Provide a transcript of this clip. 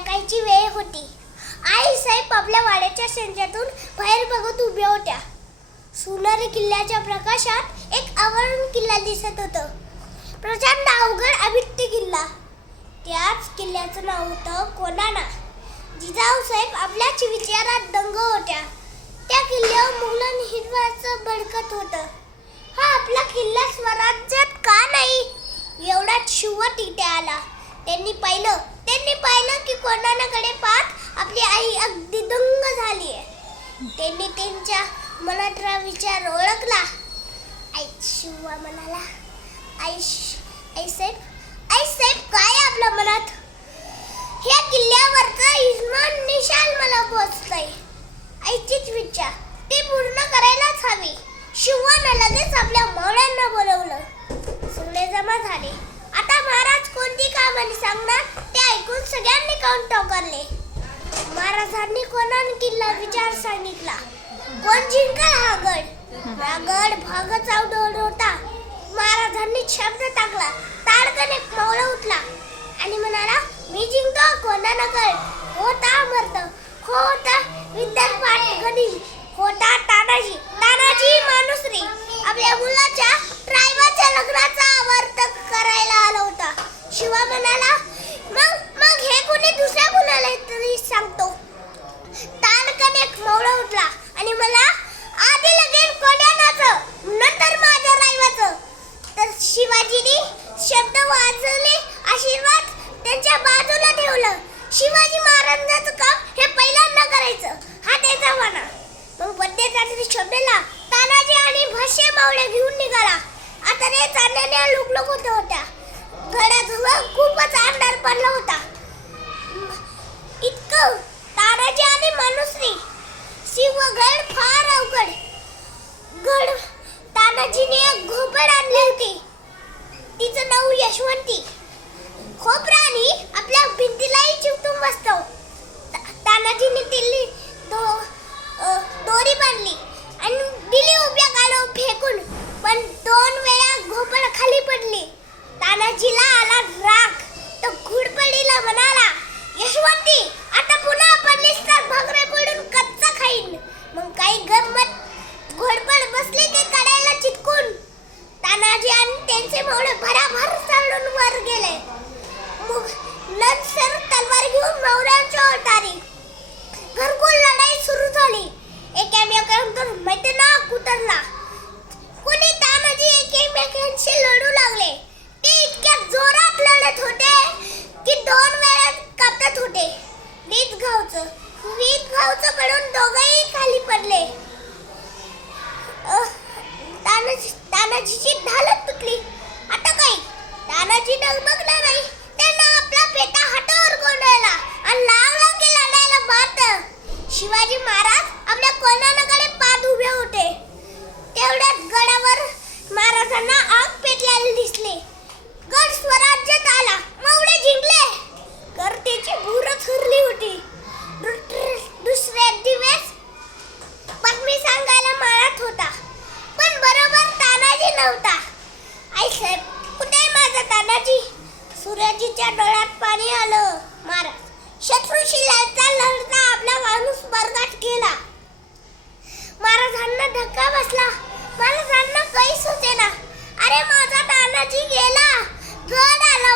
संध्याकाळची वेळ होती. आई साहेब आपल्या वाड्याच्या शेंड्यातून बाहेर बघत उभ्या होत्या. सोनारी किल्ल्याच्या प्रकाशात एक आवरण किल्ला दिसत होतं. प्रचंड अवघड अबिट्टी किल्ला. त्याच किल्ल्याचं नाव होतं कोंढाणा. जिजाऊ साहेब आपल्याच विचारात दंग होत्या. त्या किल्ल्यावर मुघल हिरवाचं बळकत होतं. हा आपला किल्ला स्वराज्यात का नाही? एवढाच शिव तिथे आला. त्यांनी पाहिलं की कोंढाणाकडे पाहत आपली आई अगदी दंग झाली आहे. त्यांनी त्यांच्या मनातला विचार ओळखला. आई शिवा म्हणाला, आई साहेब काय आपल्या मनात? ह्या किल्ल्यावरचा इस्मान निशाल मला पोचतंय. आईचीच विचार ती पूर्ण करायलाच हवी. शिवानं लगेच आपल्या मावळ्यांना बोलवलं. सगळे जमा झाले. आता महाराज कोणती कहाणी सांगणार ते ऐकून सगळ्यांनी काउंट टोकारले. महाराजांनी कोंढाणा किल्ला विचार सांगितला. कोण जिंकल हा गड भाग चावडोर होता. महाराजांनी शब्द टाकला. ताडकन एक मावळा उठला आणि म्हणाला, मी जिंकतो कोंढाणा गड. होता अमर्त, होता विद्यार्थी गडी, होता तानाजी मानुसरी आपल्या मुलाच्या ड्रायव्हरच्या लग्नाचा आवर्त करायला आला होता. शिवा म्हणाला, मग हे कोणी दुसऱ्या कुणाला तरी सांगतो. ताडकन एक मावळा उठला आणि मला आधी लगेच कोंढाणाचं, नंतर माझ्या ड्रायव्हरचं. तर शिवाजीने शब्द वाजवले. आशीर्वाद त्यांच्या बाजूला ठेवलं. शिवाजी महाराजांचं काम हे पहिल्यांदा करायचं हा त्याचा वाणा. मग मध्यरात्री शोधलेला तानाजी आणि भाष्य मावळे घेऊन निघाला. आता रे चांदण्या लुकलुक होत्या. गडाजवळ खूपच अंधार पडला होता. इतकं तानाजी आणि मानुसरी शिवगड फार अवघड गड. तानाजीने एक घोपर आणली होती. तिचं नाव यशवंती. खोपरानी आपल्या भिंतीलाही चिकटून बसतो. तानाजीने दिल्ली दोरी बांधली आणि दिली उभ्या गालावर फेकून. पण 2 वेळा घोपर खाली पडली. तानाजीला आला राग. तो घुडपडीला म्हणाला, यशवंती आता पुन्हा पडलीस तर भाकरे पडून कच्चा खाईन. मग काही गंमत घोडपड बसली ते काढायला चिटकून. तानाजी आणि त्यांचे मावळे भराभर चालून वर गेले. मग नंतर तलवार घेऊन मावळ्यांच्या अवतारी घरकुल लढाई सुरू झाली. एकामेकांवर मैदानात उतरला. कोणी तानाजी एकमेकांशी लढू लागले. ते इतक्या जोरात लढत होते की 2 वेळा कापत होते. वीज घावचं पडून दोघेही खाली पडले. तानाजीची ढालच तुटली. आता काय? तानाजी डगमगला नाही. त्यांना आपला पेटा हातावर गोंधळला आणि लागला की लढायला भात. शिवाजी महाराज आपल्या कोंढाणाकडे पाहत उभे होते. तेवढ्यात गडावर महाराजांना आग पेटलेली दिसली. गड स्वराज्यात आला. मावळे जिंकले. गर्दीची भूरच हरली होती. दुसऱ्या दिवस बातमी सांगायला माळात होता. पण बरोबर तानाजी नव्हता. आई साहेब कुठे माझा तानाजी? सूर्याजीच्या डोळ्यात पाणी आलं. महाराज शत्रूशी लढता आपला माणूस बरगाट केला. महाराजांना धक्का बसला. महाराजांना काही सुचेना. अरे माझा तानाजी गेला. गड आला